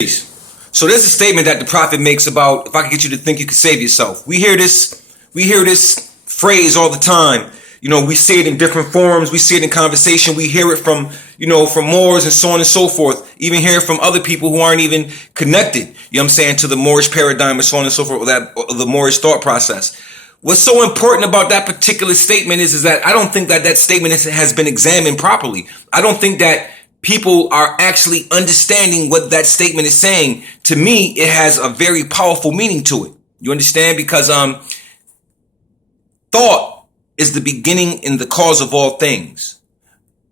So there's a statement that the prophet makes about if I can get you to think you can save yourself. We hear this phrase all the time. We see it in different forms. We see it in conversation. We hear it from Moors and so on and so forth. Even hear it from other people who aren't even connected, to the Moorish paradigm or so on and so forth, or the Moorish thought process. What's so important about that particular statement is that I don't think that statement has been examined properly. I don't think that people are actually understanding what that statement is saying. To me, it has a very powerful meaning to it. You understand? Because thought is the beginning and the cause of all things.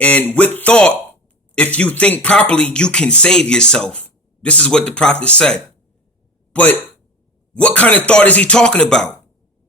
And with thought, if you think properly, you can save yourself. This is what the prophet said. But what kind of thought is he talking about?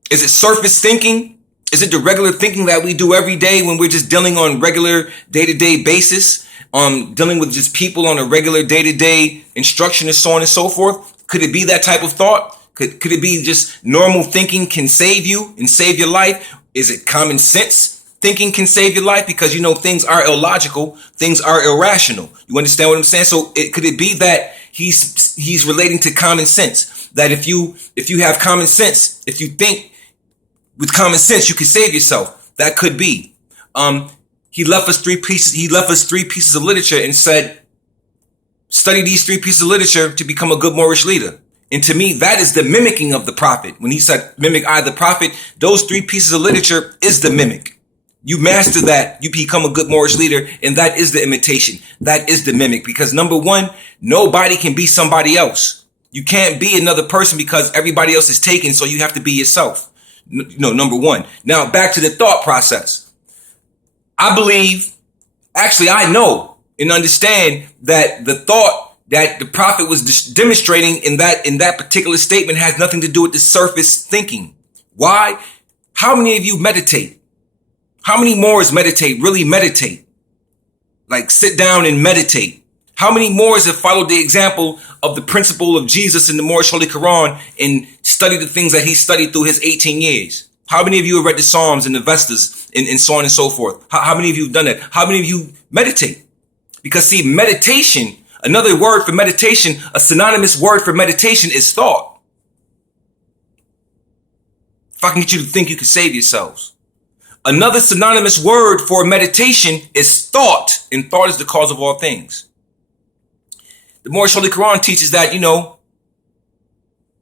Is it surface thinking? Is it the regular thinking that we do every day when we're just dealing on regular day-to-day basis? Dealing with just people on a regular day-to-day instruction and so on and so forth? Could it be that type of thought? Could it be just normal thinking can save you and save your life? Is it common sense thinking can save your life? Because things are illogical, things are irrational. You understand what I'm saying? So could it be that he's relating to common sense? That if you have common sense, if you think with common sense, you can save yourself. That could be. He left us three pieces of literature and said, study these three pieces of literature to become a good Moorish leader. And to me, that is the mimicking of the prophet. When he said, mimic I, the prophet, those three pieces of literature is the mimic. You master that, you become a good Moorish leader, and that is the imitation. That is the mimic. Because number one, nobody can be somebody else. You can't be another person because everybody else is taken, so you have to be yourself. Number one. Now, back to the thought process. I know and understand that the thought that the prophet was demonstrating in that particular statement has nothing to do with the surface thinking. Why? How many of you meditate? How many Moors meditate, really meditate? Like sit down and meditate. How many Moors have followed the example of the principle of Jesus in the Moorish Holy Quran and studied the things that he studied through his 18 years? How many of you have read the Psalms and the Vestas and so on and so forth? How many of you have done that? How many of you meditate? Because see, meditation, another word for meditation, a synonymous word for meditation is thought. If I can get you to think you can save yourselves. Another synonymous word for meditation is thought, and thought is the cause of all things. The Moorish Holy Quran teaches that,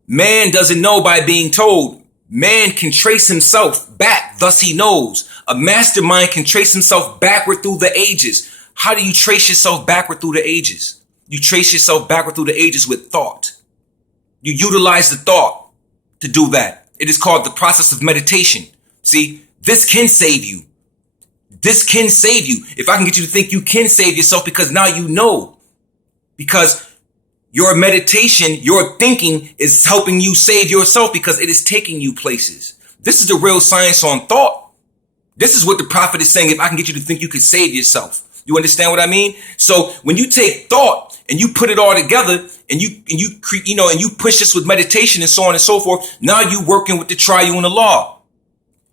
man doesn't know by being told. Man can trace himself back, thus he knows. A mastermind can trace himself backward through the ages. How do you trace yourself backward through the ages? You trace yourself backward through the ages with thought. You utilize the thought to do that. It is called the process of meditation. See, this can save you. This can save you. If I can get you to think you can save yourself, because now you know. Because your meditation, your thinking is helping you save yourself because it is taking you places. This is the real science on thought. This is what the prophet is saying. If I can get you to think you can save yourself. You understand what I mean? So when you take thought and you put it all together and you push this with meditation and so on and so forth, now you working with the triune law.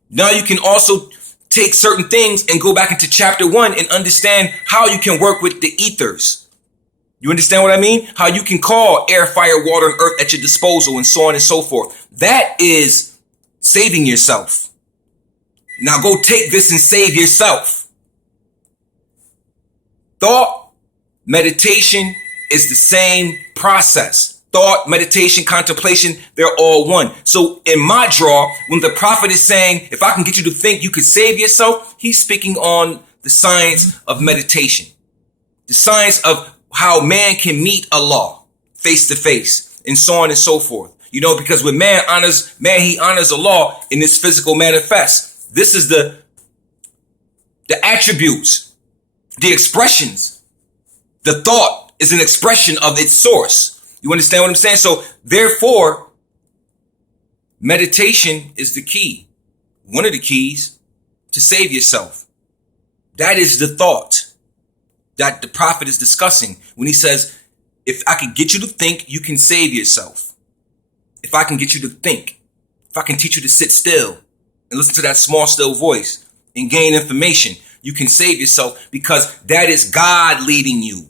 Now you can also take certain things and go back into chapter 1 and understand how you can work with the ethers. You understand what I mean? How you can call air, fire, water, and earth at your disposal and so on and so forth. That is saving yourself. Now go take this and save yourself. Thought, meditation is the same process. Thought, meditation, contemplation, they're all one. So in my draw, when the prophet is saying, if I can get you to think you could save yourself, he's speaking on the science of meditation. The science of how man can meet Allah face to face and so on and so forth. Because when man, he honors Allah in this physical manifest. This is the attributes, the expressions. The thought is an expression of its source. You understand what I'm saying? So therefore, meditation is the key. One of the keys to save yourself. That is the thought that the prophet is discussing when he says, if I can get you to think, you can save yourself. If I can get you to think, if I can teach you to sit still and listen to that small, still voice and gain information, you can save yourself because that is God leading you.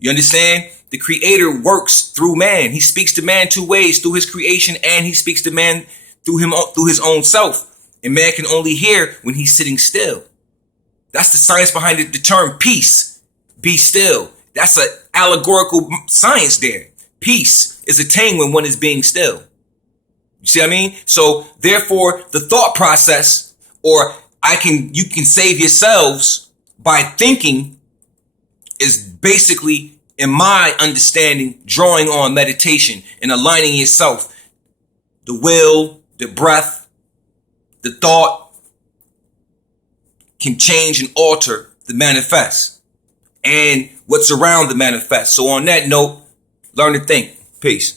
You understand? The creator works through man. He speaks to man two ways, through his creation, and he speaks to man through his own self. And man can only hear when he's sitting still. That's the science behind the term peace. Be still. That's an allegorical science there. Peace is attained when one is being still. You see what I mean? So therefore, the thought process, or you can save yourselves by thinking, is basically, in my understanding, drawing on meditation and aligning yourself, the will, the breath, the thought can change and alter the manifest and what's around the manifest. So on that note, learn to think. Peace.